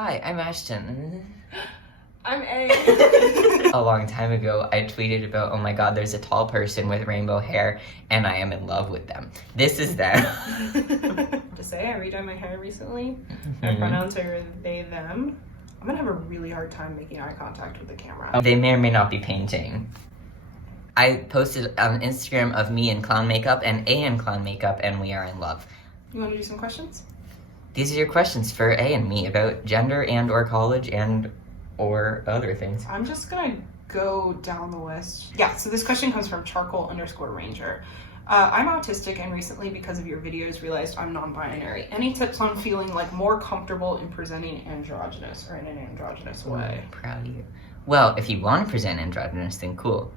Hi, I'm Ashton. I'm A. A long time ago, I tweeted about, oh my god, there's a tall person with rainbow hair, and I am in love with them. This is them. To say, I redyed my hair recently. My pronouns are they, them. I'm gonna have a really hard time making eye contact with the camera. They may or may not be painting. I posted an Instagram of me in clown makeup and A in clown makeup, and we are in love. You want to do some questions? These are your questions for A and me about gender and or college and or other things. I'm just gonna go down the list. Yeah, so this question comes from charcoal_ranger. I'm autistic and recently, because of your videos, realized I'm non-binary. Any tips on feeling like more comfortable in presenting androgynous or in an androgynous way? I'm proud of you. Well, if you want to present androgynous, then cool.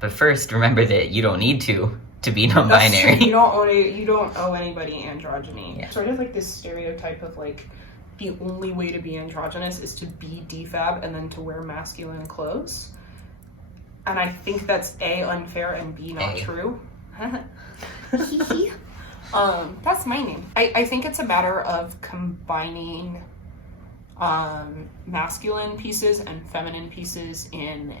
But first, remember that you don't need to be non-binary. You don't owe anybody androgyny. Yeah. Sort of like this stereotype of like the only way to be androgynous is to be defab and then to wear masculine clothes. And I think that's A, unfair, and B, not true. That's my name. I think it's a matter of combining masculine pieces and feminine pieces in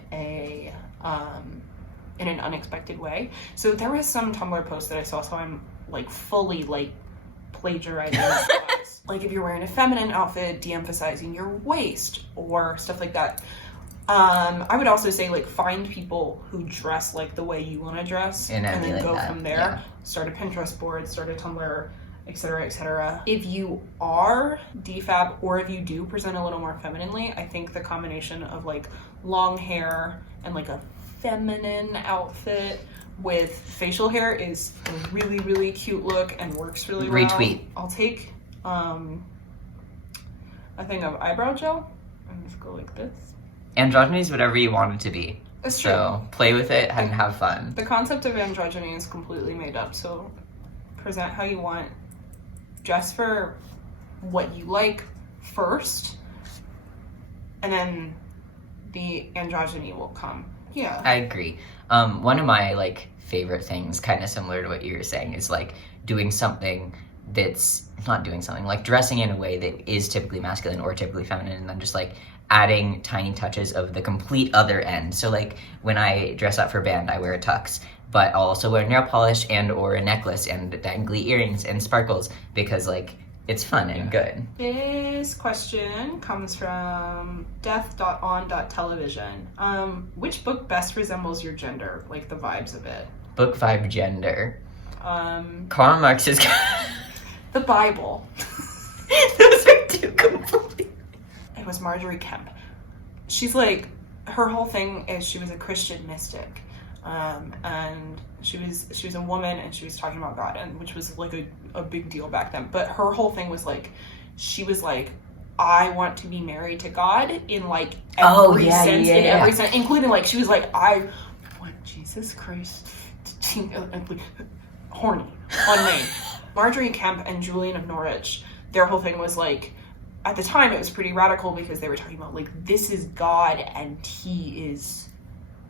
an unexpected way. So there was some Tumblr post that I saw, so I'm like fully like plagiarizing this. Like if you're wearing a feminine outfit, de-emphasizing your waist or stuff like that. I would also say like find people who dress like the way you want to dress and then go from there. Yeah. Start a Pinterest board, start a Tumblr, etc., etc. If you are defab or if you do present a little more femininely, I think the combination of like long hair and like a feminine outfit with facial hair is a really, really cute look and works really well. Retweet. I'll take a thing of eyebrow gel and just go like this. Androgyny is whatever you want it to be. That's true. So play with it and have fun. The concept of androgyny is completely made up, so present how you want. Dress for what you like first, and then the androgyny will come. Yeah. I agree. One of my like favorite things, kind of similar to what you were saying, is like doing something that's not doing something, like dressing in a way that is typically masculine or typically feminine, and then just like adding tiny touches of the complete other end. So like when I dress up for band, I wear a tux, but I'll also wear nail polish and or a necklace and dangly earrings and sparkles because like it's fun and good. This question comes from death.on.television. Which book best resembles your gender, like the vibes of it? Book vibe gender. Karl Marx's The Bible. Those are two complete. It was Marjorie Kemp. She's like, her whole thing is she was a Christian mystic. And she was a woman and she was talking about God, and which was like a big deal back then. But her whole thing was like, she was like, I want to be married to God in like every sense, every sense, including like she was like, I want Jesus Christ horny on me. Marjorie Kemp and Julian of Norwich, their whole thing was like, at the time it was pretty radical because they were talking about like, this is God and he is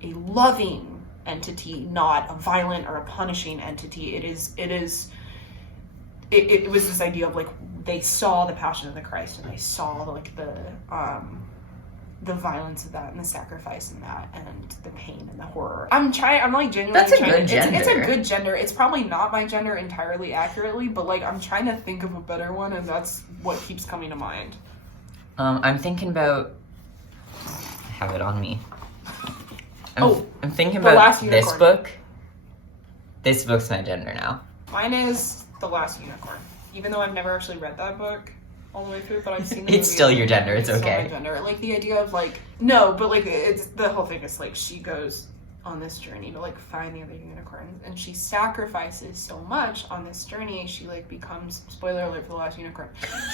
a loving entity, not a violent or a punishing entity. It was this idea of like, they saw the passion of the Christ and they saw like the violence of that and the sacrifice in that and the pain and the horror. I'm like genuinely That's a good gender. It's a good gender. It's probably not my gender entirely accurately, but like I'm trying to think of a better one and that's what keeps coming to mind. I'm thinking about, I have it on me. I'm thinking about this book. This book's my gender now. Mine is The Last Unicorn. Even though I've never actually read that book all the way through, but I've seen the movie. It's still your gender, it's okay. Still my gender. Like the idea of like, no, but like it's the whole thing is like she goes on this journey to like find the other unicorns and she sacrifices so much on this journey. She like becomes, spoiler alert for The Last Unicorn,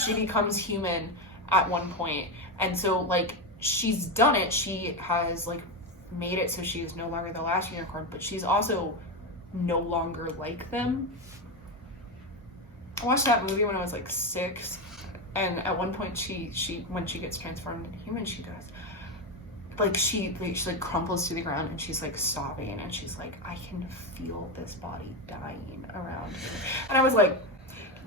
she becomes human at one point. And so like she's done it. She has like made it so she is no longer the last unicorn, but she's also no longer like them. I watched that movie when I was like 6, and at one point she when she gets transformed into human, she goes like she like crumples to the ground and she's like sobbing and she's like, I can feel this body dying around me. And I was like,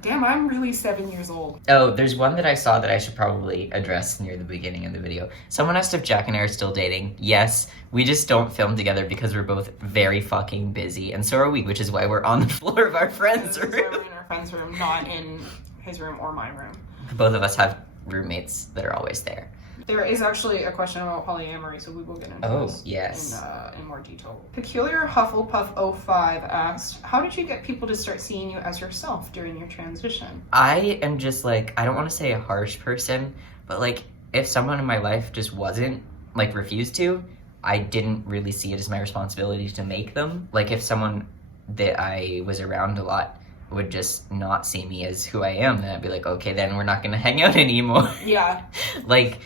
Damn, I'm really 7 years old. Oh, there's one that I saw that I should probably address near the beginning of the video. Someone asked if Jack and I are still dating. Yes, we just don't film together because we're both very fucking busy, and so are we, which is why we're on the floor of our friend's This is why room. we're in our friend's room, not in his room or my room. Both of us have roommates that are always there. There is actually a question about polyamory, so we will get into Oh, this yes. in more detail. Peculiar Hufflepuff 05 asked, how did you get people to start seeing you as yourself during your transition? I am just like, I don't want to say a harsh person, but like, if someone in my life just wasn't, like, refused to, I didn't really see it as my responsibility to make them. Like, if someone that I was around a lot would just not see me as who I am, then I'd be like, okay, then we're not gonna hang out anymore. Yeah. Like,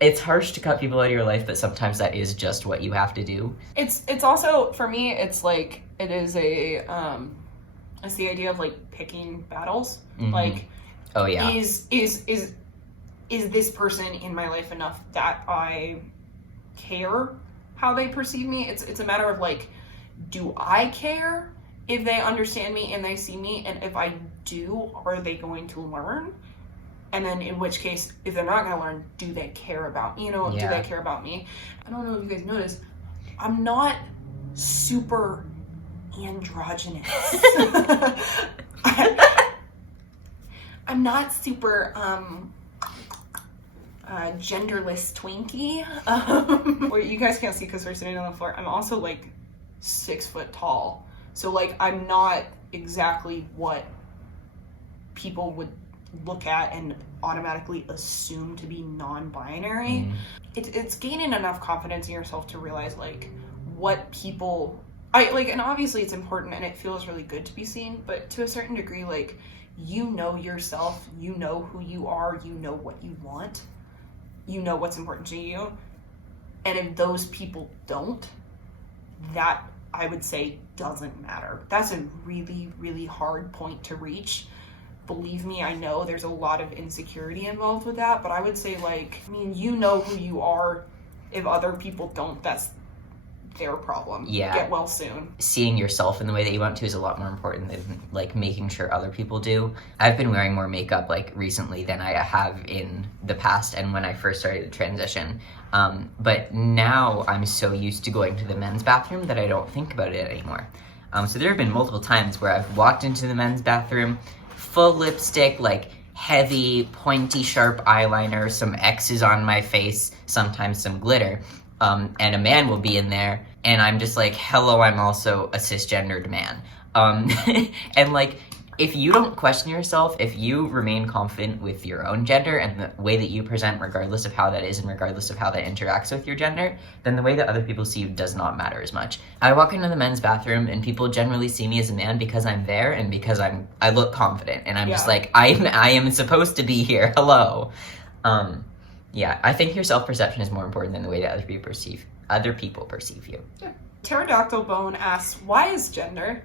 it's harsh to cut people out of your life, but sometimes that is just what you have to do. It's also, for me, it's like, it is a, it's the idea of, like, picking battles. Mhm. Like, Oh yeah. is this person in my life enough that I care how they perceive me? It's a matter of, like, do I care if they understand me and they see me? And if I do, are they going to learn? And then in which case, if they're not going to learn, do they care about me? Do Yeah. they care about me? I don't know if you guys noticed, I'm not super androgynous. I'm not super genderless Twinkie. Well, you guys can't see because we're sitting on the floor. I'm also like 6 foot tall, so like I'm not exactly what people would look at and automatically assume to be non-binary. It's gaining enough confidence in yourself to realize like what people I like, and obviously it's important and it feels really good to be seen, but to a certain degree, like, you know yourself, you know who you are, you know what you want, you know what's important to you, and if those people don't, that I would say doesn't matter. That's a really, really hard point to reach. Believe me, I know there's a lot of insecurity involved with that, but I would say, like, I mean, you know who you are. If other people don't, that's their problem. Yeah. Get well soon. Seeing yourself in the way that you want to is a lot more important than like making sure other people do. I've been wearing more makeup like recently than I have in the past and when I first started the transition. But now I'm so used to going to the men's bathroom that I don't think about it anymore. So there have been multiple times where I've walked into the men's bathroom, full lipstick, like heavy, pointy, sharp eyeliner, some X's on my face, sometimes some glitter. And a man will be in there, and I'm just like, hello, I'm also a cisgendered man. And like, if you don't question yourself, if you remain confident with your own gender and the way that you present, regardless of how that is and regardless of how that interacts with your gender, then the way that other people see you does not matter as much. I walk into the men's bathroom and people generally see me as a man because I'm there and because I look confident, and I'm just like, I am supposed to be here. Hello. Yeah, I think your self-perception is more important than the way that other people perceive you. Yeah. Pterodactyl Bone asks, why is gender?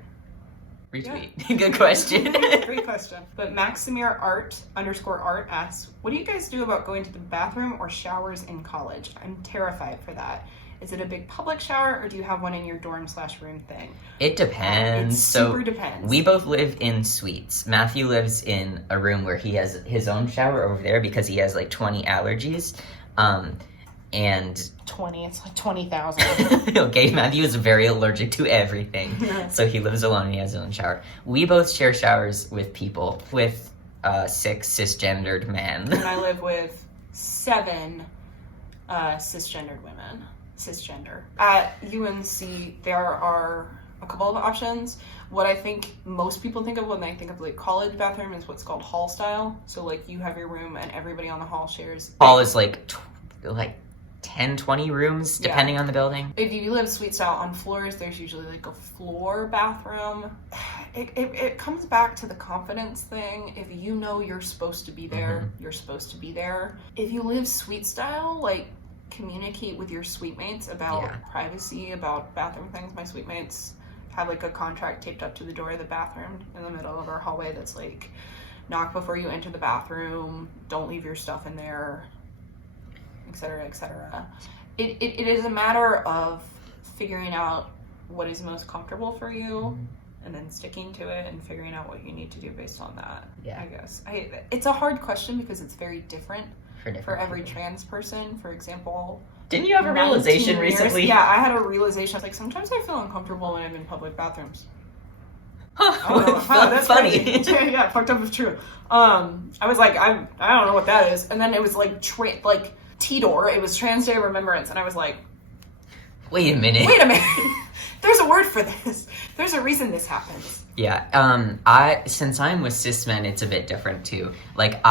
Retweet. Yeah. Good question. Great question. But Maximir Art _art asks, what do you guys do about going to the bathroom or showers in college? I'm terrified for that. Is it a big public shower, or do you have one in your dorm/room thing? It depends. It super depends. We both live in suites. Matthew lives in a room where he has his own shower over there because he has like 20 allergies. And 20, it's like 20,000. Okay, Matthew is very allergic to everything. So he lives alone and he has his own shower. We both share showers with people, with 6 cisgendered men. And I live with 7 cisgendered women. Cisgender. At UNC, there are a couple of options. What I think most people think of when they think of like college bathroom is what's called hall style. So like you have your room and everybody on the hall shares. Hall is like 10, 20 rooms depending on the building. If you live suite style on floors, there's usually like a floor bathroom. It comes back to the confidence thing. If you know you're supposed to be there, you're supposed to be there. If you live suite style, like, communicate with your suite mates about privacy, about bathroom things. My suite mates have like a contract taped up to the door of the bathroom in the middle of our hallway that's like, knock before you enter the bathroom, don't leave your stuff in there, etc., etc. It is a matter of figuring out what is most comfortable for you and then sticking to it and figuring out what you need to do based on that. Yeah. I guess. It's a hard question because it's very different for every people. trans person. For example, Didn't you have a realization 19 years- recently? Yeah, I had a realization. Like, sometimes I feel uncomfortable when I'm in public bathrooms. That's funny. Yeah, fucked up is true. I was like, I don't know what that is. And then it was like T-door. It was Trans Day of Remembrance. And I was like, Wait a minute. There's a word for this. There's a reason this happens. Yeah. Since I'm with cis men, it's a bit different too. Like,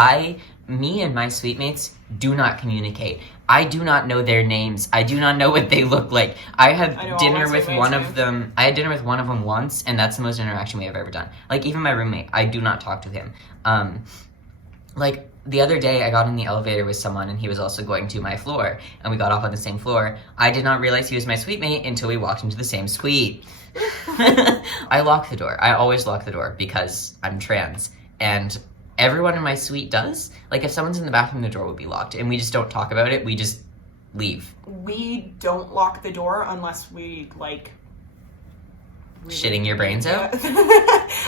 me and my suite mates do not communicate. I do not know their names. I do not know what they look like. I had dinner with one of them. I had dinner with one of them once, and that's the most interaction we have ever done. Like, even my roommate, I do not talk to him. Like, the other day, I got in the elevator with someone, and he was also going to my floor, and we got off on the same floor. I did not realize he was my suite mate until we walked into the same suite. I lock the door. I always lock the door because I'm trans, and everyone in my suite does. Like, if someone's in the bathroom, the door would be locked, and we just don't talk about it. We just leave. We don't lock the door unless we, like... Shitting your brains out?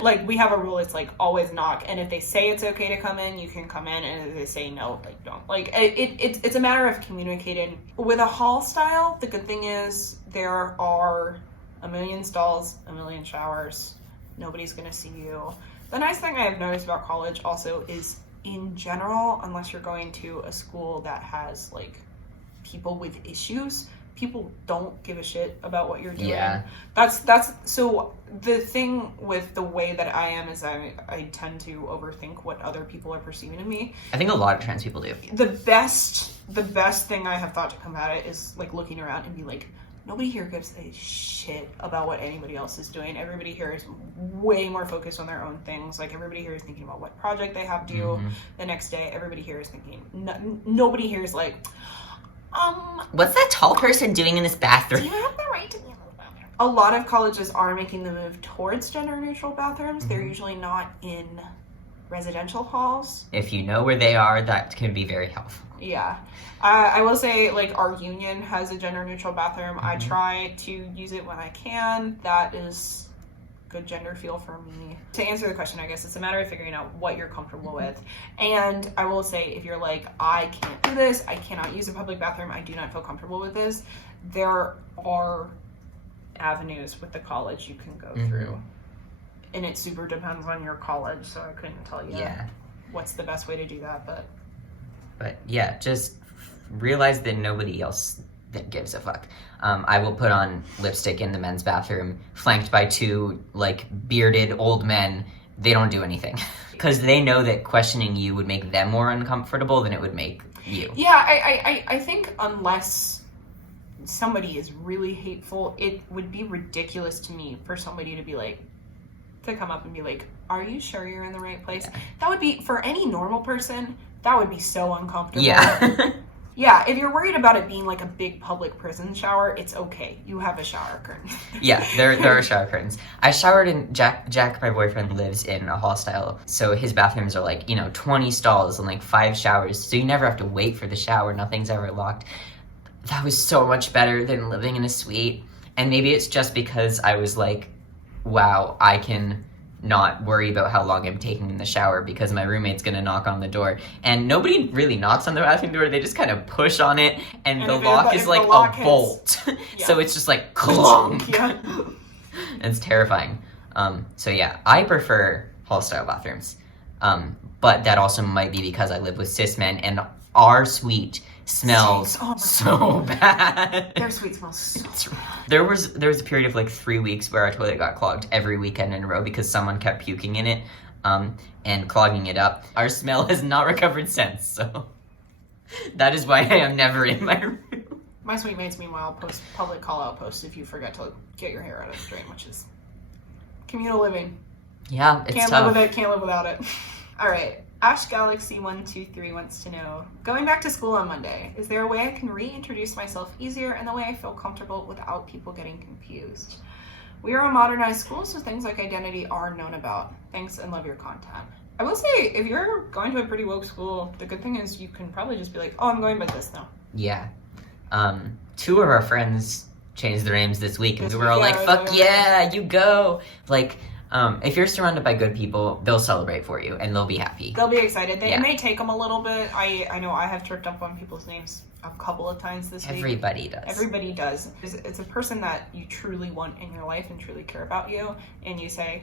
Like, we have a rule, it's like, always knock, and if they say it's okay to come in, you can come in, and if they say no, like, don't. Like, it's a matter of communicating. With a hall style, the good thing is there are a million stalls, a million showers. Nobody's gonna see you. The nice thing I have noticed about college also is, in general, unless you're going to a school that has, like, people with issues, people don't give a shit about what you're doing. Yeah. That's so the thing with the way that I am is I tend to overthink what other people are perceiving of me. I think a lot of trans people do. The best thing I have thought to combat it is, like, looking around and be like, nobody here gives a shit about what anybody else is doing. Everybody here is way more focused on their own things. Like, everybody here is thinking about what project they have due the next day. Everybody here is thinking, nobody here is like, what's that tall person doing in this bathroom? Do you have the right to be in the bathroom? A lot of colleges are making the move towards gender-neutral bathrooms. They're usually not in residential halls. If you know where they are, that can be very helpful. Yeah. I will say, like, our union has a gender-neutral bathroom. I try to use it when I can. That is good gender feel for me. To answer the question, I guess it's a matter of figuring out what you're comfortable with. And I will say, if you're like, I can't do this, I cannot use a public bathroom, I do not feel comfortable with this, there are avenues with the college you can go through. And it super depends on your college, so I couldn't tell you what's the best way to do that, but yeah, just realize that nobody else that gives a fuck. I will put on lipstick in the men's bathroom, flanked by two, like, bearded old men. They don't do anything. Because they know that questioning you would make them more uncomfortable than it would make you. Yeah, I think unless somebody is really hateful, it would be ridiculous to me for somebody to be like, to come up and be like, are you sure you're in the right place? Yeah. That would be, for any normal person, that would be so uncomfortable. Yeah. Yeah, if you're worried about it being like a big public prison shower, it's okay. You have a shower curtain. Yeah, there are shower curtains. I showered in, Jack, my boyfriend, lives in a hall style, so his bathrooms are like, 20 stalls and like 5 showers, so you never have to wait for the shower. Nothing's ever locked. That was so much better than living in a suite. And maybe it's just because I was like, wow, I can not worry about how long I'm taking in the shower because my roommate's gonna knock on the door. And nobody really knocks on the bathroom door, they just kind of push on it, and the lock is like a bolt. Yeah. So it's just like clunk. Yeah. It's terrifying. So yeah, I prefer hall style bathrooms. But that also might be because I live with cis men and our suite smells so bad. Their suite smells so bad. There was a period of like 3 weeks where our toilet got clogged every weekend in a row because someone kept puking in it and clogging it up. Our smell has not recovered since, so that is why I am never in my room. My suite mates, meanwhile, post public call-out posts if you forget to get your hair out of the drain, which is communal living. Yeah, it's Can't tough. live with it, can't live without it. All right. Ash Galaxy 123 wants to know, going back to school on Monday, is there a way I can reintroduce myself easier and the way I feel comfortable without people getting confused? We are a modernized school, so things like identity are known about. Thanks and love your content. I will say, if you're going to a pretty woke school, the good thing is you can probably just be like, oh, I'm going by this now. Yeah. 2 of our friends changed their names this week, and we were all like, fuck yeah, you go. Like, If you're surrounded by good people, they'll celebrate for you and they'll be happy. They'll be excited. Yeah. It may take them a little bit. I know I have tripped up on people's names a couple of times this week. Everybody does. Everybody does. It's a person that you truly want in your life and truly care about you, and you say,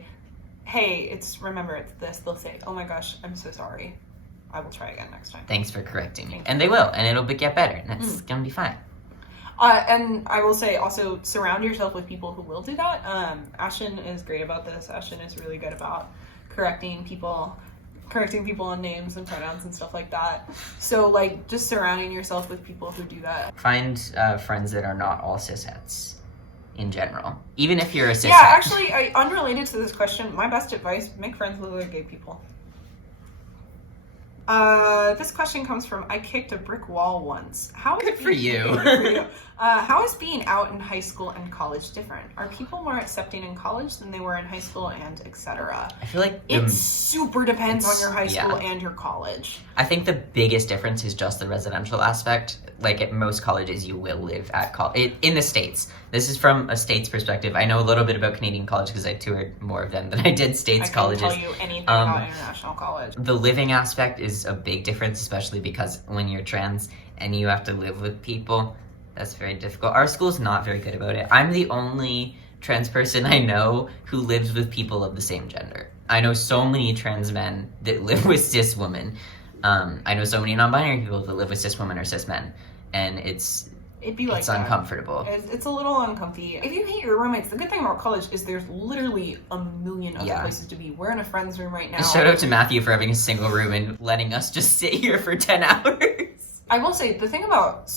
hey, remember it's this. They'll say, oh my gosh, I'm so sorry. I will try again next time. Thanks for correcting me. And they will, and it'll get better, and it's gonna be fine. And I will say also, surround yourself with people who will do that. Ashton is great about this. Ashton is really good about correcting people on names and pronouns and stuff like that. So, like, just surrounding yourself with people who do that. Find friends that are not all cisheads in general. Even if you're a cishet. Yeah, actually, unrelated to this question, my best advice, make friends with other gay people. This question comes from, I kicked a brick wall once. Good for you. Good for you. How is being out in high school and college different? Are people more accepting in college than they were in high school, and etc.? I feel like it super depends on your high school and your college. I think the biggest difference is just the residential aspect. Like at most colleges, you will live at college in the States. This is from a States perspective. I know a little bit about Canadian college because I toured more of them than I did States colleges. I can't tell you anything about international college. The living aspect is a big difference, especially because when you're trans and you have to live with people, that's very difficult. Our school's not very good about it. I'm the only trans person I know who lives with people of the same gender. I know so many trans men that live with cis women. I know so many non-binary people that live with cis women or cis men, and it's uncomfortable. It's a little uncomfy. If you hate your roommates, the good thing about college is there's literally a million other places to be. We're in a friend's room right now. Shout out to Matthew for having a single room and letting us just sit here for 10 hours. I will say, the thing about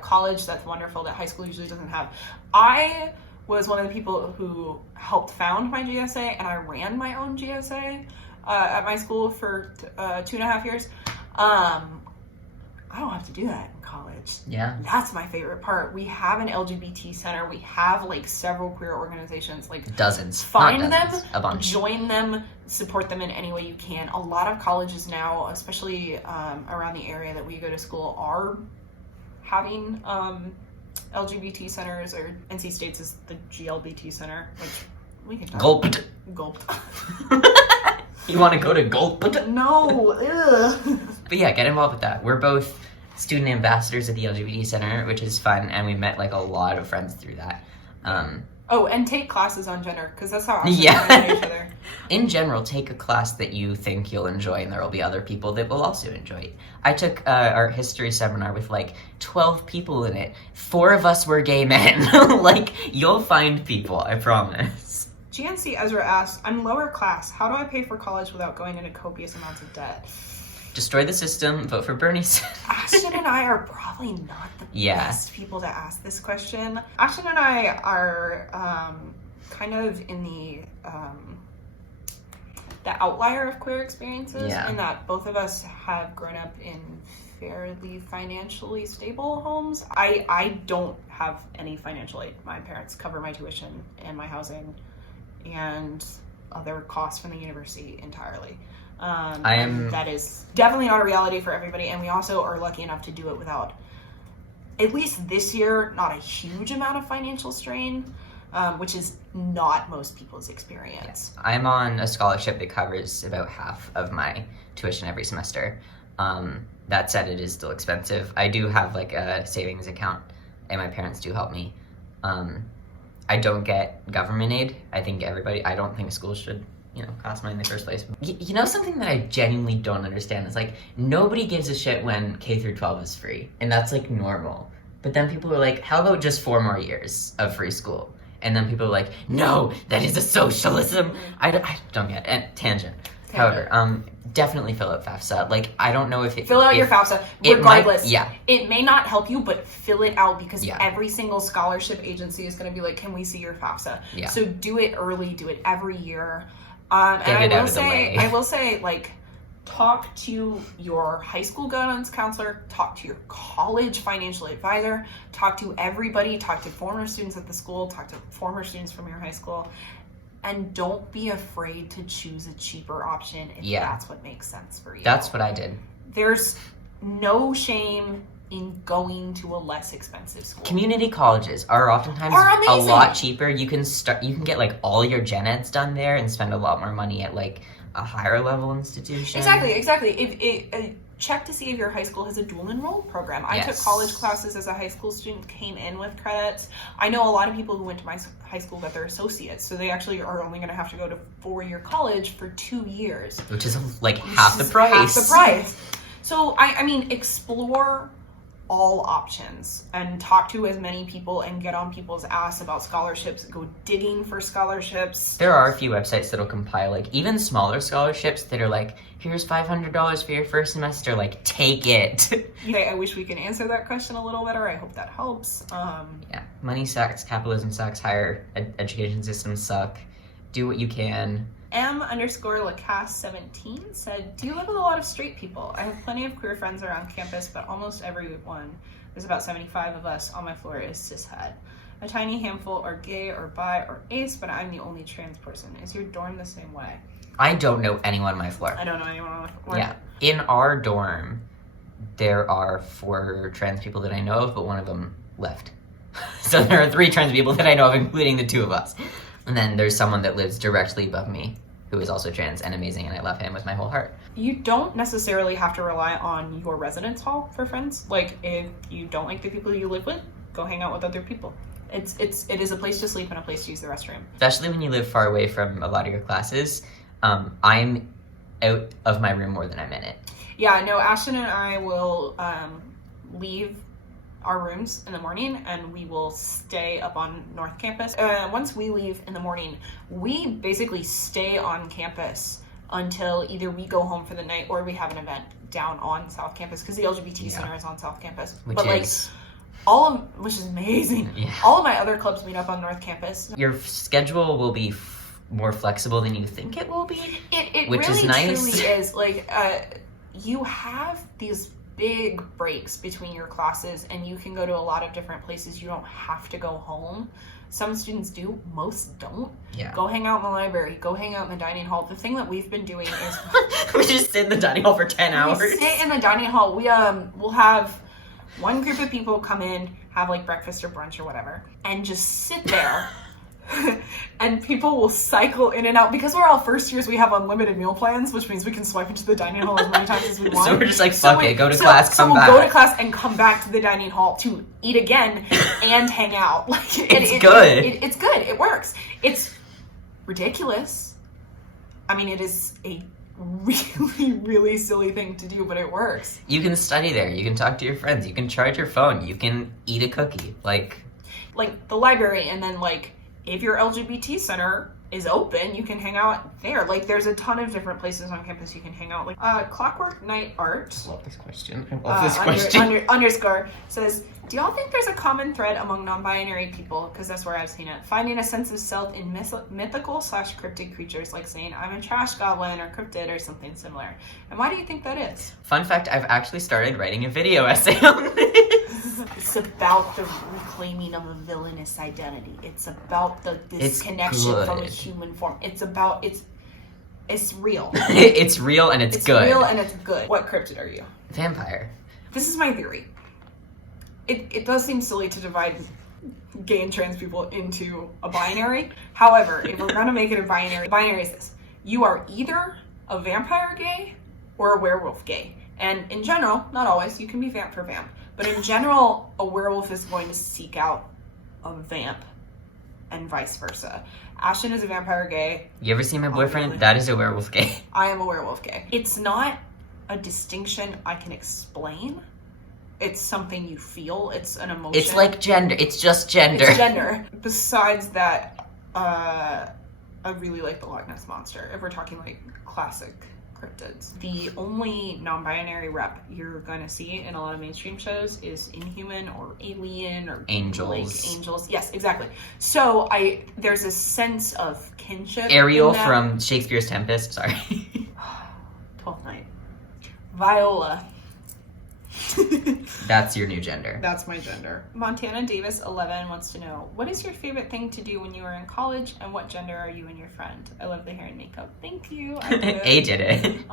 college that's wonderful that high school usually doesn't have, I was one of the people who helped found my GSA, and I ran my own GSA at my school for 2.5 years. I don't have to do that in college. Yeah. That's my favorite part. We have an LGBT center. We have like several queer organizations, like dozens. Find them, a bunch. Join them, support them in any way you can. A lot of colleges now, especially around the area that we go to school, are having LGBT centers, or NC State's is the GLBT center, which we can talk about. Gulped. You want to go to Gulp? No. Ugh. But yeah, get involved with that. We're both student ambassadors at the LGBT Center, which is fun, and we met like a lot of friends through that. And take classes on gender, because that's how we know each other. In general, take a class that you think you'll enjoy, and there will be other people that will also enjoy it. I took art history seminar with like 12 people in it. 4 of us were gay men. Like, you'll find people, I promise. GNC Ezra asks, I'm lower class. How do I pay for college without going into copious amounts of debt? Destroy the system, vote for Bernie. Ashton and I are probably not the best people to ask this question. Ashton and I are kind of in the outlier of queer experiences, in that both of us have grown up in fairly financially stable homes. I don't have any financial aid. My parents cover my tuition and my housing and other costs from the university entirely. That is definitely not a reality for everybody, and we also are lucky enough to do it without, at least this year, not a huge amount of financial strain, which is not most people's experience. I'm on a scholarship that covers about half of my tuition every semester. That said, it is still expensive. I do have like a savings account, and my parents do help me. I don't get government aid. I don't think schools should, cost money in the first place. You know, something that I genuinely don't understand is like, nobody gives a shit when K through 12 is free, and that's like normal. But then people are like, how about just 4 more years of free school? And then people are like, no, that is a socialism. I don't get it. Tangent. However, definitely fill out FAFSA. Like, I don't know if it... Fill out your FAFSA, regardless. Yeah. It may not help you, but fill it out, because every single scholarship agency is going to be like, can we see your FAFSA? Yeah. So do it early, do it every year. Get it out of the way. I will say, like, talk to your high school guidance counselor, talk to your college financial advisor, talk to everybody, talk to former students at the school, talk to former students from your high school. And don't be afraid to choose a cheaper option if that's what makes sense for you. That's what I did. There's no shame in going to a less expensive school. Community colleges are oftentimes a lot cheaper. You can get like all your gen eds done there and spend a lot more money at like a higher level institution. Exactly. If check to see if your high school has a dual enroll program. I took college classes as a high school student, came in with credits. I know a lot of people who went to my high school got their associates, so they actually are only going to have to go to 4-year college for 2 years. Which is like half the price. Half the price. So, I mean, explore all options and talk to as many people and get on people's ass about scholarships. Go digging for scholarships. There are a few websites that'll compile like even smaller scholarships that are like, here's $500 for your first semester, like take it. I wish we could answer that question a little better. I hope that helps. Yeah, money sucks, capitalism sucks, higher education systems suck. Do what you can. M_Lacasse17 said, do you live with a lot of straight people? I have plenty of queer friends around campus, but almost everyone, there's about 75 of us on my floor, is cishet. A tiny handful are gay or bi or ace, but I'm the only trans person. Is your dorm the same way? I don't know anyone on my floor. I don't know anyone on my floor. Yeah. In our dorm, there are 4 trans people that I know of, but one of them left. So there are 3 trans people that I know of, including the 2 of us. And then there's someone that lives directly above me, who is also trans and amazing, and I love him with my whole heart. You don't necessarily have to rely on your residence hall for friends. Like, if you don't like the people you live with, go hang out with other people. It is a place to sleep and a place to use the restroom. Especially when you live far away from a lot of your classes. I'm out of my room more than I'm in it. Yeah, no, Ashton and I will leave our rooms in the morning and we will stay up on North Campus. Once we leave in the morning, we basically stay on campus until either we go home for the night or we have an event down on South Campus, because the LGBT Center is on South Campus. Which is amazing. Yeah. All of my other clubs meet up on North Campus. Your schedule will be more flexible than you think it will be, which really is nice. Truly is. Like, you have these big breaks between your classes and you can go to a lot of different places. You don't have to go home. Some students do, most don't. Yeah. Go hang out in the library, go hang out in the dining hall. The thing that we've been doing is we just sit in the dining hall for 10 hours. We sit in the dining hall. We'll have one group of people come in, have like breakfast or brunch or whatever, and just sit there. And people will cycle in and out. Because we're all first years, we have unlimited meal plans, which means we can swipe into the dining hall as many times as we want. So we're just like, fuck it, go to class, come back. So we'll go to class and come back to the dining hall to eat again and hang out. Like, it's good. It's good. It works. It's ridiculous. I mean, it is a really, really silly thing to do, but it works. You can study there. You can talk to your friends. You can charge your phone. You can eat a cookie. Like the library, and then if your LGBT center is open, you can hang out there. Like, there's a ton of different places on campus you can hang out. Like, Clockwork Night Art. I love this question. Underscore says, do y'all think there's a common thread among non-binary people? Because that's where I've seen it. Finding a sense of self in mythical/cryptid creatures, like saying, I'm a trash goblin or cryptid or something similar. And why do you think that is? Fun fact, I've actually started writing a video essay on this. It's about the reclaiming of a villainous identity. It's about the disconnection from a human form. It's about, it's real. It's real and it's good. It's real and it's good. What cryptid are you? Vampire. This is my theory. It does seem silly to divide gay and trans people into a binary. However, if we're going to make it a binary is this. You are either a vampire gay or a werewolf gay. And in general, not always, you can be vamp for vamp. But in general, a werewolf is going to seek out a vamp and vice versa. Ashton is a vampire gay. You ever see my boyfriend? That is a werewolf gay. I am a werewolf gay. It's not a distinction I can explain. It's something you feel. It's an emotion. It's like gender. It's just gender. It's gender. Besides that, I really like the Loch Ness Monster. If we're talking like classic cryptids. The only non-binary rep you're going to see in a lot of mainstream shows is Inhuman or Alien or Angels. Yes, exactly. So there's a sense of kinship. Ariel from Shakespeare's Tempest. Sorry. 12th Night. Viola. That's your new gender. That's my gender. Montana Davis 11 wants to know, what is your favorite thing to do when you were in college, and what gender are you and your friend? I love the hair and makeup. Thank you. A did it.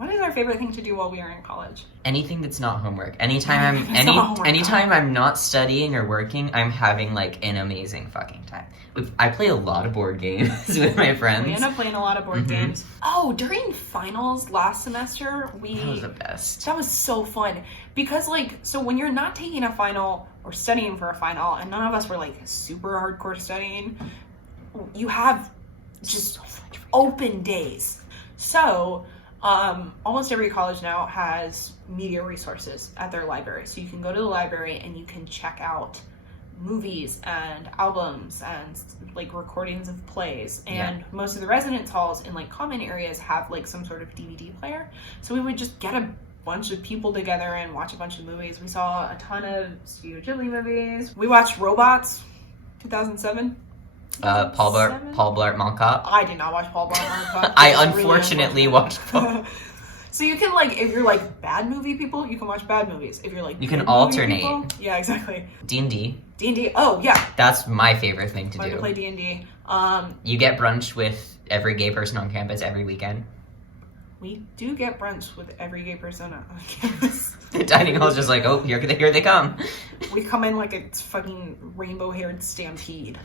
What is our favorite thing to do while we are in college? Anything that's not homework. Anytime I'm not studying or working, I'm having like an amazing fucking time. I play a lot of board games with my friends. We end up playing a lot of board games. Oh, during finals last semester, that was the best. That was so fun. Because so when you're not taking a final or studying for a final, and none of us were like super hardcore studying, you have just open days. So almost every college now has media resources at their library. So you can go to the library and you can check out movies and albums and like recordings of plays. And most of the residence halls in like common areas have like some sort of DVD player. So we would just get a bunch of people together and watch a bunch of movies. We saw a ton of Studio Ghibli movies. We watched Robots, 2007. Paul Blart Mall Cop. I did not watch Paul Blart Mall Cop. I unfortunately watched Paul. So you can like, if you're like bad movie people, you can watch bad movies. If you're like you can alternate. People, yeah, exactly. D&D. D&D. Oh yeah. That's my favorite thing to do. To play D&D. You get brunch with every gay person on campus every weekend. We do get brunch with every gay person on campus. The dining hall's just like, oh, here they come. We come in like a fucking rainbow-haired stampede.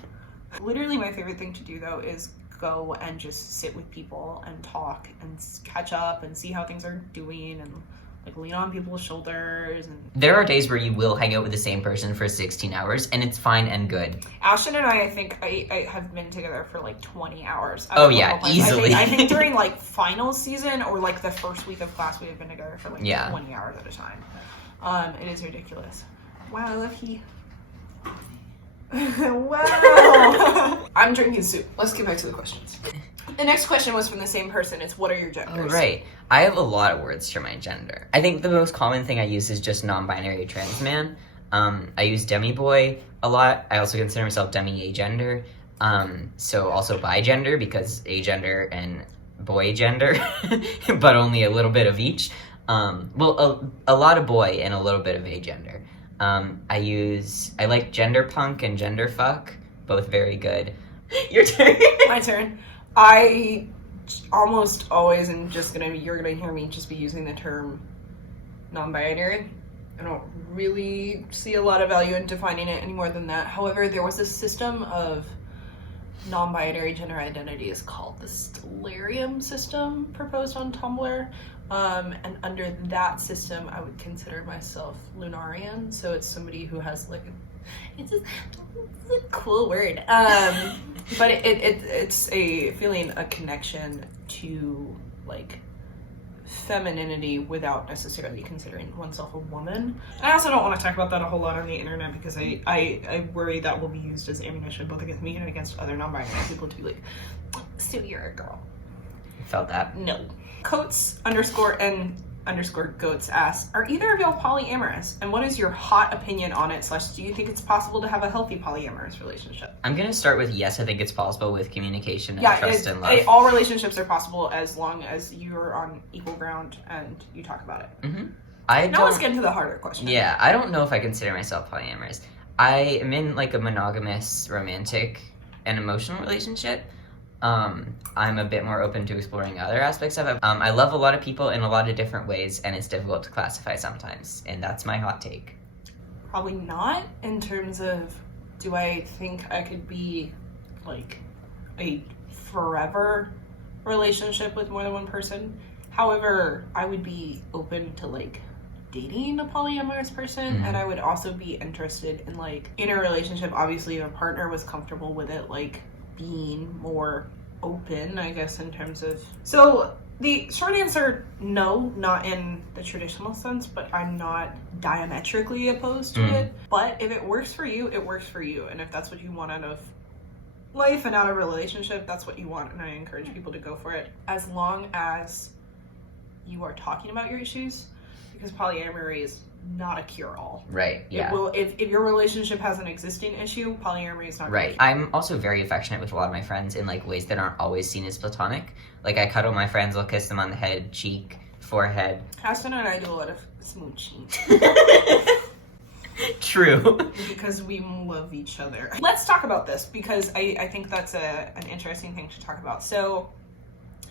Literally my favorite thing to do though is go and just sit with people and talk and catch up and see how things are doing and like lean on people's shoulders. And there are days where you will hang out with the same person for 16 hours and it's fine and good. Ashton and I think I have been together for like 20 hours. Oh yeah, easily. I think during like finals season or like the first week of class we have been together for like 20 hours at a time. It is ridiculous. Wow, I love he. Wow. I'm drinking soup. Let's get back to the questions. The next question was from the same person. It's what are your genders? Oh, right. I have a lot of words for my gender. I think the most common thing I use is just non-binary trans man. I use demi-boy a lot. I also consider myself demi-agender. So also bi-gender because agender and boy gender, but only a little bit of each. Well, a lot of boy and a little bit of agender. I like gender punk and gender fuck, both very good. Your turn. My turn. I almost always am you're gonna hear me just be using the term non-binary. I don't really see a lot of value in defining it any more than that. However, there was a system of non-binary gender identities called the Stellarium system proposed on Tumblr. And under that system, I would consider myself Lunarian. So it's somebody who has like, it's a cool word. But it's a feeling, a connection to like femininity without necessarily considering oneself a woman. I also don't want to talk about that a whole lot on the internet because I worry that will be used as ammunition both against me and against other non-binary people to be like, so you're a girl. Felt that? No. Coates _and_ goats asks, are either of y'all polyamorous? And what is your hot opinion on it? / do you think it's possible to have a healthy polyamorous relationship? I'm going to start with yes, I think it's possible with communication and trust and love. All relationships are possible as long as you're on equal ground and you talk about it. Mm-hmm. Now let's get into the harder question. Yeah, I don't know if I consider myself polyamorous. I am in like a monogamous, romantic, and emotional relationship. I'm a bit more open to exploring other aspects of it. I love a lot of people in a lot of different ways, and it's difficult to classify sometimes, and that's my hot take. Probably not in terms of, do I think I could be like a forever relationship with more than one person? However, I would be open to like dating a polyamorous person, and I would also be interested in like in a relationship, obviously if a partner was comfortable with it, like being more open, I guess, in terms of... So the short answer, no, not in the traditional sense, but I'm not diametrically opposed to it. But if it works for you, it works for you. And if that's what you want out of life and out of a relationship, that's what you want. And I encourage people to go for it as long as you are talking about your issues, because polyamory is not a cure-all. Right, yeah. It will, if your relationship has an existing issue, polyamory is not right. I'm also very affectionate with a lot of my friends in like ways that aren't always seen as platonic. Like I cuddle my friends, I'll kiss them on the head, cheek, forehead. Ashton and I do a lot of smooching. True. Because we love each other. Let's talk about this because I think that's an interesting thing to talk about. So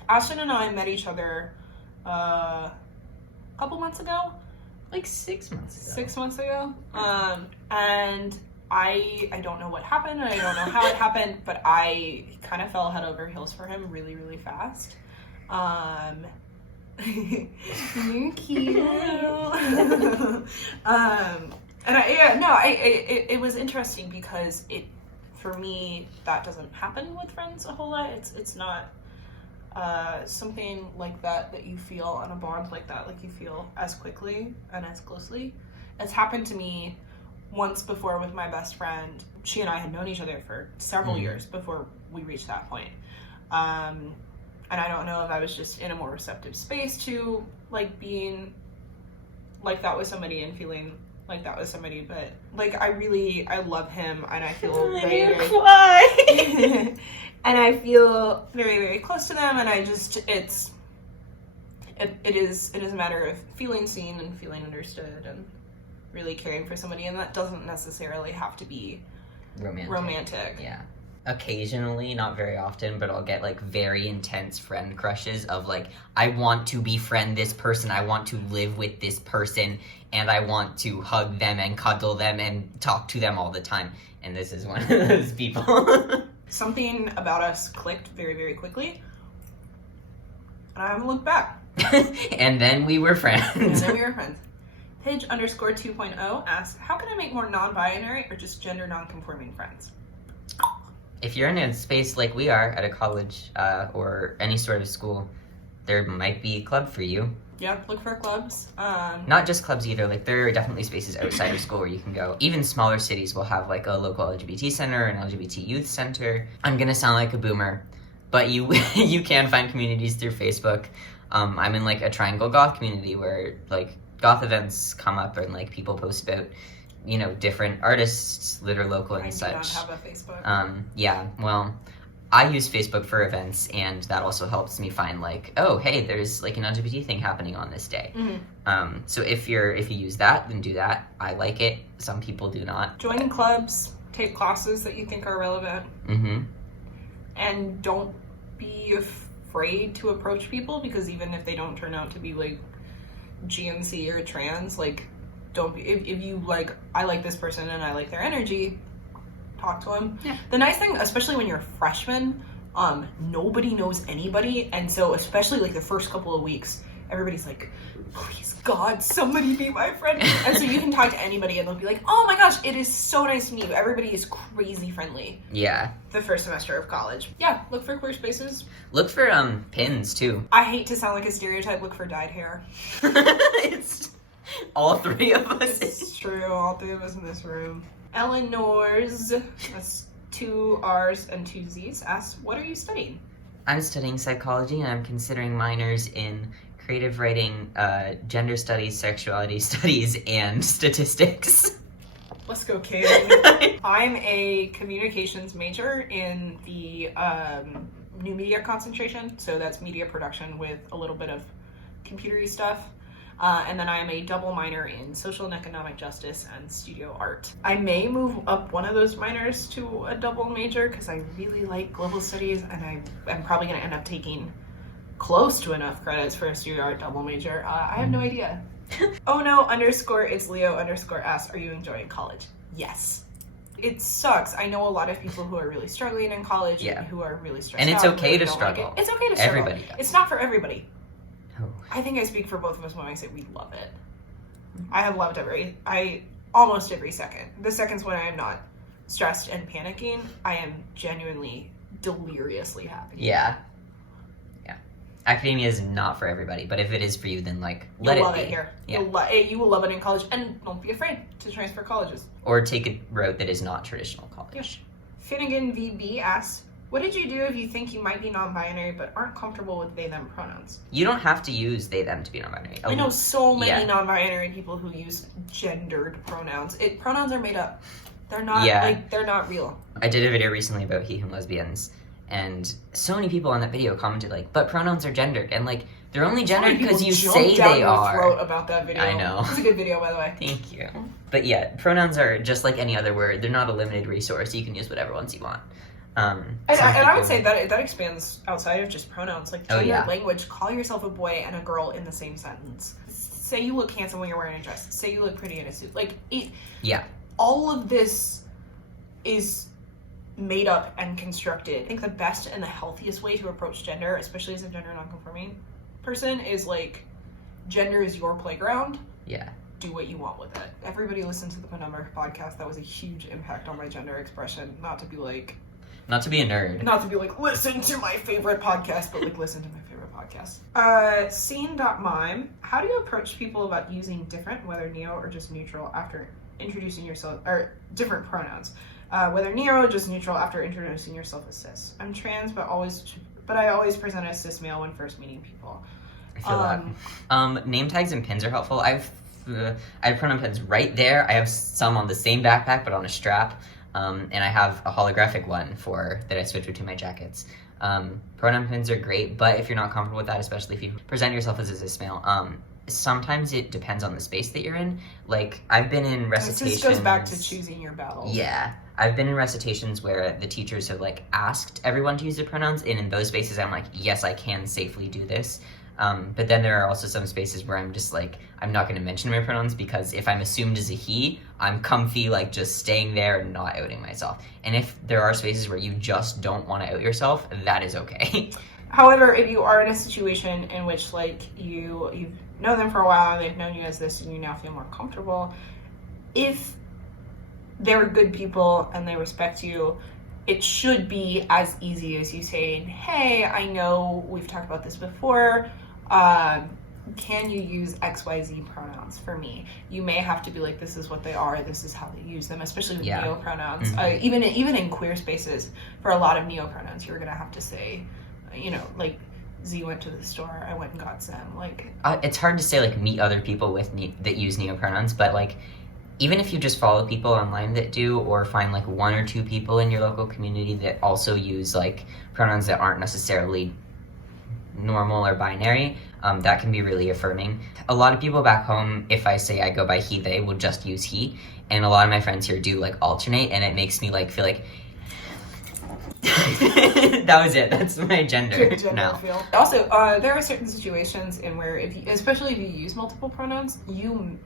Ashton and I met each other a couple months ago. Like 6 months ago. 6 months ago. And I don't know what happened, and I don't know how it happened, but I kind of fell head over heels for him really, really fast. You're cute. And it was interesting because for me, that doesn't happen with friends a whole lot. It's not something like that you feel on a bond like that, like you feel as quickly and as closely. It's happened to me once before with my best friend. She and I had known each other for several years before we reached that point. And I don't know if I was just in a more receptive space to like being like that with somebody and feeling like that with somebody, but like I love him, and I feel very and I feel very, very close to them, and I just it is a matter of feeling seen and feeling understood and really caring for somebody, and that doesn't necessarily have to be romantic. Yeah. Occasionally, not very often, but I'll get like very intense friend crushes of like, I want to befriend this person, I want to live with this person, and I want to hug them and cuddle them and talk to them all the time. And this is one of those people. Something about us clicked very, very quickly, and I haven't looked back. And then we were friends. Pidge _2.0 asks, how can I make more non-binary or just gender non-conforming friends? If you're in a space like we are at a college or any sort of school, there might be a club for you. Yep, look for clubs. Not just clubs either. Like there are definitely spaces outside of school where you can go. Even smaller cities will have like a local LGBT center, an LGBT youth center. I'm gonna sound like a boomer, but you you can find communities through Facebook. I'm in like a Triangle Goth community where like goth events come up and like people post about, you know, different artists that are local and such. I do not have a Facebook. Yeah, well, I use Facebook for events, and that also helps me find like, oh, hey, there's like an LGBT thing happening on this day. Mm-hmm. So if you use that, then do that. I like it. Some people do not. Join clubs, take classes that you think are relevant, and don't be afraid to approach people, because even if they don't turn out to be like GNC or trans, like don't be, if you like, I like this person and I like their energy, talk to them. Yeah. The nice thing, especially when you're a freshman, nobody knows anybody, and so especially like the first couple of weeks, everybody's like, please God, somebody be my friend. And so you can talk to anybody and they'll be like, oh my gosh, it is so nice to meet you. Everybody is crazy friendly. Yeah. The first semester of college. Yeah, look for queer spaces. Look for pins too. I hate to sound like a stereotype, look for dyed hair. It's all three of us. It's true, all three of us in this room. Eleanor's, that's 2 R's and 2 Z's, asks, what are you studying? I'm studying psychology, and I'm considering minors in creative writing, gender studies, sexuality studies, and statistics. Let's go, Katie. I'm a communications major in the new media concentration, so that's media production with a little bit of computery stuff. And then I am a double minor in social and economic justice and studio art. I may move up one of those minors to a double major because I really like global studies, and I'm probably going to end up taking close to enough credits for a studio art double major. I have no idea. Oh no, it's Leo asks, are you enjoying college? Yes. It sucks. I know a lot of people who are really struggling in college, who are really stressed out. And it's okay to struggle. It's okay to struggle. Everybody does. It's not for everybody. Oh. I think I speak for both of us when I say we love it. I have loved almost every second. The seconds when I am not stressed and panicking, I am genuinely deliriously happy. Yeah. Academia is not for everybody, but if it is for you, then like let it be. You'll love it here. Yeah. You will love it in college, and don't be afraid to transfer colleges. Or take a route that is not traditional college. Yes. Finnegan VB asks, what did you do if you think you might be non-binary but aren't comfortable with they/them pronouns? You don't have to use they/them to be non-binary. I know so many non-binary people who use gendered pronouns. Pronouns are made up. They're not they're not real. I did a video recently about he/him lesbians, and so many people on that video commented like, but pronouns are gendered, and like they're only gendered because you say they are. Throat about that video. I know. It's a good video, by the way. Thank you. But yeah, pronouns are just like any other word. They're not a limited resource. You can use whatever ones you want. And I would say that expands outside of just pronouns, like gender, language. Call yourself a boy and a girl in the same sentence. Say you look handsome when you're wearing a dress. Say you look pretty in a suit. All of this is made up and constructed. I think the best and the healthiest way to approach gender, especially as a gender non-conforming person, is like, gender is your playground. Yeah. Do what you want with it. Everybody listen to the Polyamorous podcast. That was a huge impact on my gender expression. Not to be a nerd. Not to be like, listen to my favorite podcast, but like, listen to my favorite podcast. Scene.mime. How do you approach people about using different, whether neo or just neutral, after introducing yourself, or different pronouns? Whether neo or just neutral after introducing yourself as cis. I'm trans, but I always present as cis male when first meeting people. I feel that. Name tags and pins are helpful. I have pronoun pins right there. I have some on the same backpack, but on a strap. And I have a holographic one that I switch between my jackets. Pronoun pins are great, but if you're not comfortable with that, especially if you present yourself as a cis male, sometimes it depends on the space that you're in. Like, I've been in recitations. This goes back to choosing your battles. Yeah. I've been in recitations where the teachers have, like, asked everyone to use the pronouns, and in those spaces I'm like, yes, I can safely do this. But then there are also some spaces where I'm just like, I'm not going to mention my pronouns, because if I'm assumed as a he, I'm comfy, like, just staying there and not outing myself. And if there are spaces where you just don't want to out yourself, that is okay. However, if you are in a situation in which, like, you've known them for a while, they've known you as this, and you now feel more comfortable, if they're good people and they respect you, it should be as easy as you saying, hey, I know we've talked about this before, can you use XYZ pronouns for me? You may have to be like, this is what they are, this is how they use them, especially with neo pronouns. Mm-hmm. Even in queer spaces, for a lot of neo pronouns, you're going to have to say, like, Z went to the store, I went and got some. Like, it's hard to say, like, meet other people that use neo pronouns, but, like, even if you just follow people online that do, or find, like, one or two people in your local community that also use, like, pronouns that aren't necessarily normal or binary, that can be really affirming. A lot of people back home, if I say I go by he, they, will just use he, and a lot of my friends here do, like, alternate, and it makes me, like, feel like that was it. That's my gender now. Feel. Also, there are certain situations in where, especially if you use multiple pronouns, you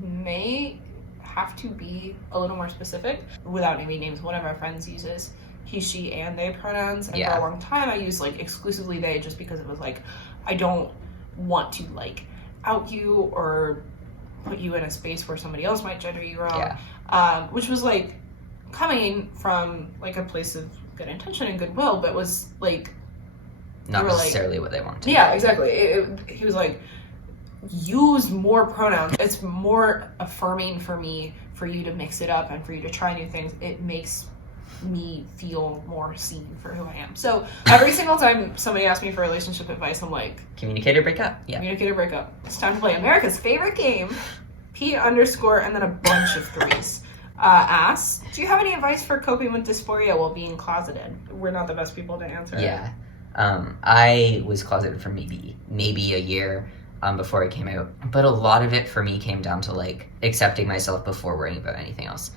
may have to be a little more specific. Without naming names, one of our friends uses he, she, and they pronouns, and for a long time I used, like, exclusively they, just because it was like, I don't want to, like, out you or put you in a space where somebody else might gender you wrong. Which was, like, coming from, like, a place of good intention and goodwill, but was, like, not necessarily, like, what they wanted. Yeah, exactly. He was like, use more pronouns. It's more affirming for me for you to mix it up and for you to try new things. It makes me feel more seen for who I am. So every single time somebody asks me for relationship advice, I'm like, communicate or break up. Yeah. Communicate or break up. It's time to play America's favorite game, P_, and then a bunch of threes. Asks, do you have any advice for coping with dysphoria while being closeted? We're not the best people to answer. Yeah. I was closeted for maybe a year before I came out. But a lot of it for me came down to, like, accepting myself before worrying about anything else.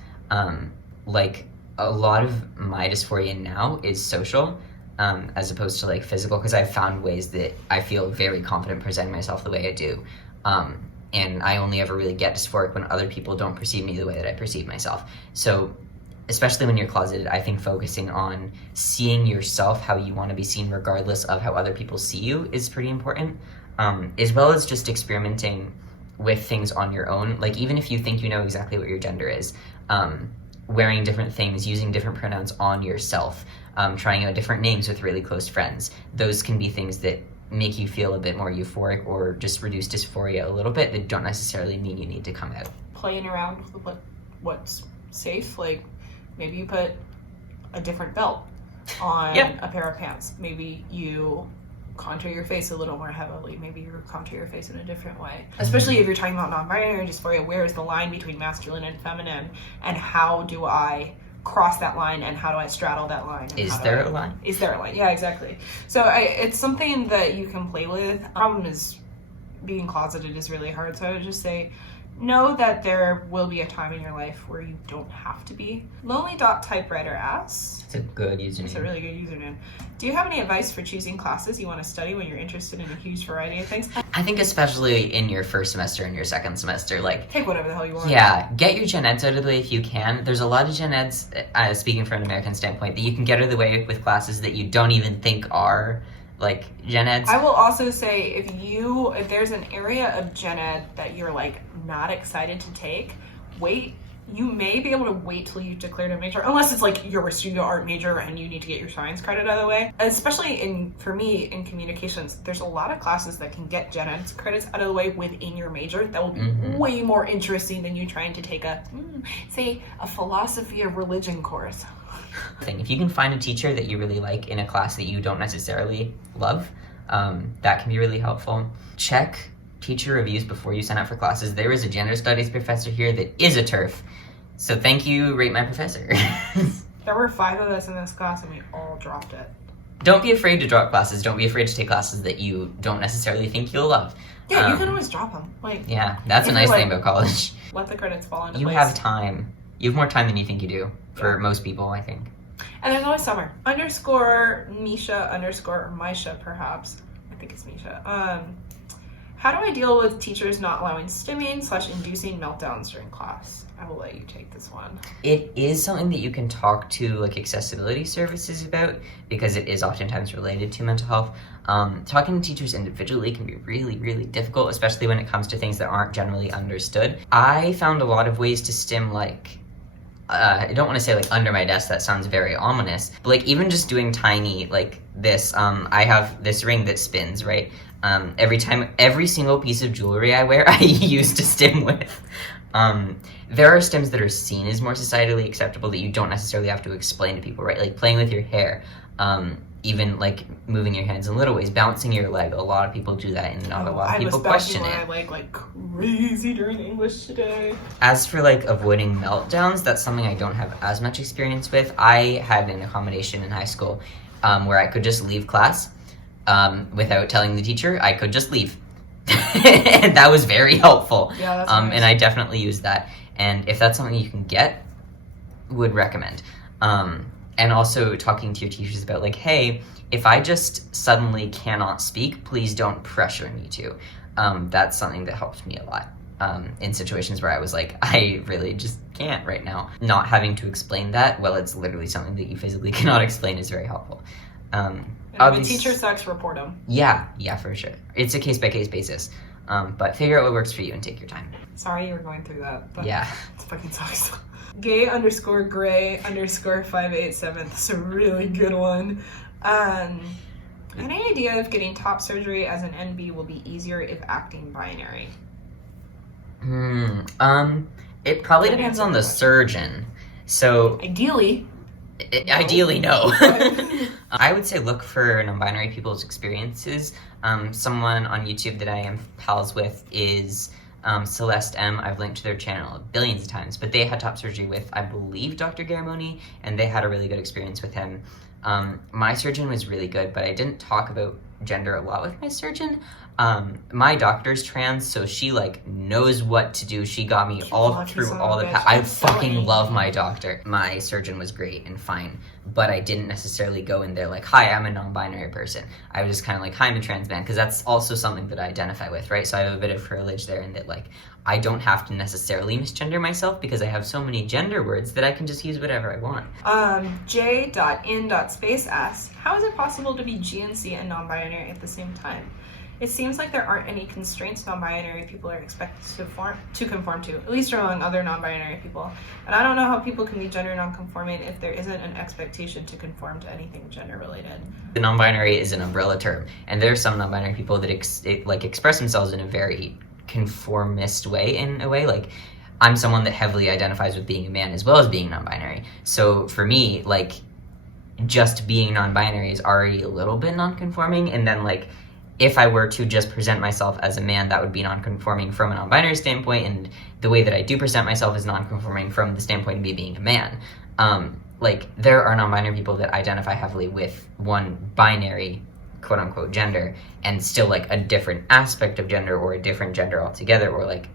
Like, a lot of my dysphoria now is social, as opposed to, like, physical, because I've found ways that I feel very confident presenting myself the way I do. And I only ever really get dysphoric when other people don't perceive me the way that I perceive myself. So, especially when you're closeted, I think focusing on seeing yourself how you want to be seen regardless of how other people see you is pretty important, as well as just experimenting with things on your own. Like, even if you think you know exactly what your gender is, wearing different things, using different pronouns on yourself, trying out different names with really close friends. Those can be things that make you feel a bit more euphoric or just reduce dysphoria a little bit that don't necessarily mean you need to come out. Playing around with what's safe, like maybe you put a different belt on a pair of pants. Maybe you contour your face a little more heavily. Maybe you contour your face in a different way. Especially if you're talking about non-binary dysphoria, where is the line between masculine and feminine, and how do I cross that line, and how do I straddle that line? Is there a line? Is there a line? Yeah, exactly. So it's something that you can play with. The problem is being closeted is really hard. So I would just say, Know that there will be a time in your life where you don't have to be. Lonely.typewriter asks. It's a good username. It's a really good username. Do you have any advice for choosing classes you want to study when you're interested in a huge variety of things? I think especially in your first semester and your second semester, like, Take whatever the hell you want. yeah, get your gen eds out of the way if you can. There's a lot of gen eds, speaking from an American standpoint, that you can get out of the way with classes that you don't even think are like gen eds. I will also say if there's an area of gen ed that you're like not excited to take, wait. You may be able to wait till you've declared a major, unless it's like you're a studio art major and you need to get your science credit out of the way. Especially for me in communications, there's a lot of classes that can get gen ed credits out of the way within your major that will be way more interesting than you trying to take say a philosophy of religion course. If you can find a teacher that you really like in a class that you don't necessarily love, that can be really helpful. Check teacher reviews before you sign up for classes. There is a gender studies professor here that is a TERF. So thank you, rate my professor. There were 5 of us in this class and we all dropped it. Don't be afraid to drop classes. Don't be afraid to take classes that you don't necessarily think you'll love. Yeah, you can always drop them. Yeah, that's a nice thing about college. Let the credits fall into place. You have time. You have more time than you think you do, for most people, I think. And there's always summer. _Misha_ or Misha, perhaps. I think it's Misha. How do I deal with teachers not allowing stimming / inducing meltdowns during class? I will let you take this one. It is something that you can talk to like accessibility services about because it is oftentimes related to mental health. Talking to teachers individually can be really, really difficult, especially when it comes to things that aren't generally understood. I found a lot of ways to stim I don't want to say like under my desk, that sounds very ominous, but like even just doing tiny like this, I have this ring that spins, right? Every single piece of jewelry I wear, I use to stim with. There are stims that are seen as more societally acceptable that you don't necessarily have to explain to people, right? Like playing with your hair, even like moving your hands in little ways, bouncing your leg. A lot of people do that and not a lot of people question it. I was bouncing my leg like crazy during English today. As for like avoiding meltdowns, that's something I don't have as much experience with. I had an accommodation in high school where I could just leave class without telling the teacher. I could just leave. And that was very helpful. Yeah, that's nice. And I definitely used that. And if that's something you can get, would recommend. And also talking to your teachers about like, hey, if I just suddenly cannot speak, please don't pressure me to. That's something that helped me a lot in situations where I was like, I really just can't right now. Not having to explain that, well, it's literally something that you physically cannot explain is very helpful. And if a teacher sucks, report them. Yeah, for sure. It's a case-by-case basis. But figure out what works for you and take your time. Sorry you were going through that. But yeah. It fucking sucks. Gay_Gray_587. That's a really good one. Any idea if getting top surgery as an NB will be easier if acting binary? It probably depends on the surgeon. So ideally, no. I would say look for non-binary people's experiences. Someone on YouTube that I am pals with is Celeste M. I've linked to their channel billions of times, but they had top surgery with, I believe, Dr. Garamoni, and they had a really good experience with him. My surgeon was really good, but I didn't talk about gender a lot with my surgeon. My doctor's trans, so she like knows what to do. She got me all through all the I fucking love my doctor. My surgeon was great and fine, but I didn't necessarily go in there like, hi, I'm a non-binary person. I was just kind of like, hi, I'm a trans man, because that's also something that I identify with, right? So I have a bit of privilege there in that like I don't have to necessarily misgender myself because I have so many gender words that I can just use whatever I want. J.in.space asks, how is it possible to be GNC and non-binary at the same time? It seems like there aren't any constraints non-binary people are expected to conform to, at least among other non-binary people. And I don't know how people can be gender non-conforming if there isn't an expectation to conform to anything gender-related. The non-binary is an umbrella term, and there are some non-binary people that express themselves in a very conformist way, in a way. Like, I'm someone that heavily identifies with being a man as well as being non-binary. So for me, like, just being non-binary is already a little bit non-conforming, and then like, if I were to just present myself as a man, that would be non-conforming from a non-binary standpoint, and the way that I do present myself is non-conforming from the standpoint of me being a man. Like, there are non-binary people that identify heavily with one binary quote-unquote gender, and still like a different aspect of gender or a different gender altogether, or like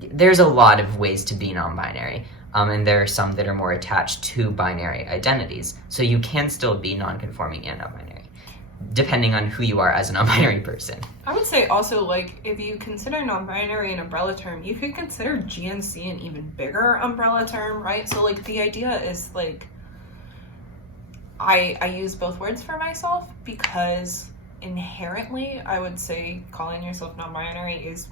there's a lot of ways to be non-binary, and there are some that are more attached to binary identities, so you can still be non-conforming and non-binary depending on who you are as a non-binary person. I would say also, like, if you consider non-binary an umbrella term, you could consider GNC an even bigger umbrella term, right? So like the idea is like I use both words for myself because inherently I would say calling yourself non-binary is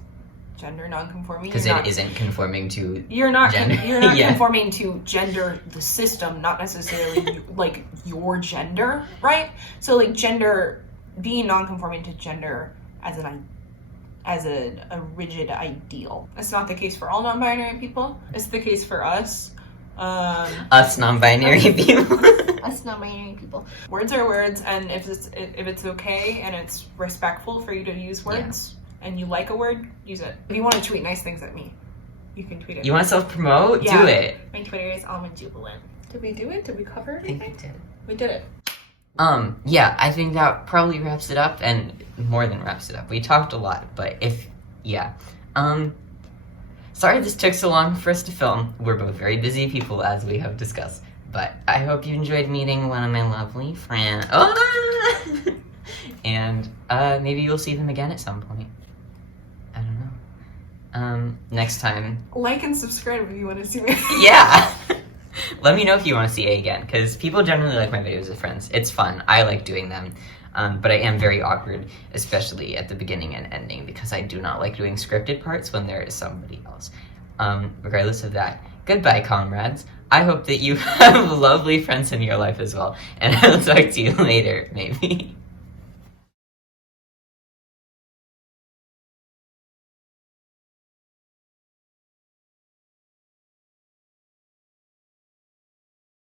gender non-conforming. Because it isn't conforming to you're not gender. You're not Yeah. conforming to gender, the system, not necessarily like your gender, right? So like gender, being non-conforming to gender as a rigid ideal. It's not the case for all non-binary people. It's the case for us. Us non-binary people. Us non-binary people. Words are words, and if it's okay and it's respectful for you to use words, and you like a word, use it. If you want to tweet nice things at me, you can tweet it. You want to self-promote? Yeah. Do it. My Twitter is Almond Jubilant. Did we do it? Did we cover I think everything? we did. We did it. Yeah, I think that probably wraps it up, and more than wraps it up. We talked a lot, but sorry this took so long for us to film. We're both very busy people, as we have discussed, but I hope you enjoyed meeting one of my lovely friends. Oh! And maybe you'll see them again at some point. I don't know. Next time. Like and subscribe if you want to see me. Yeah! Let me know if you want to see A again, because people generally like my videos with friends. It's fun. I like doing them. But I am very awkward, especially at the beginning and ending, because I do not like doing scripted parts when there is somebody else. Regardless of that, goodbye, comrades. I hope that you have lovely friends in your life as well, and I'll talk to you later, maybe.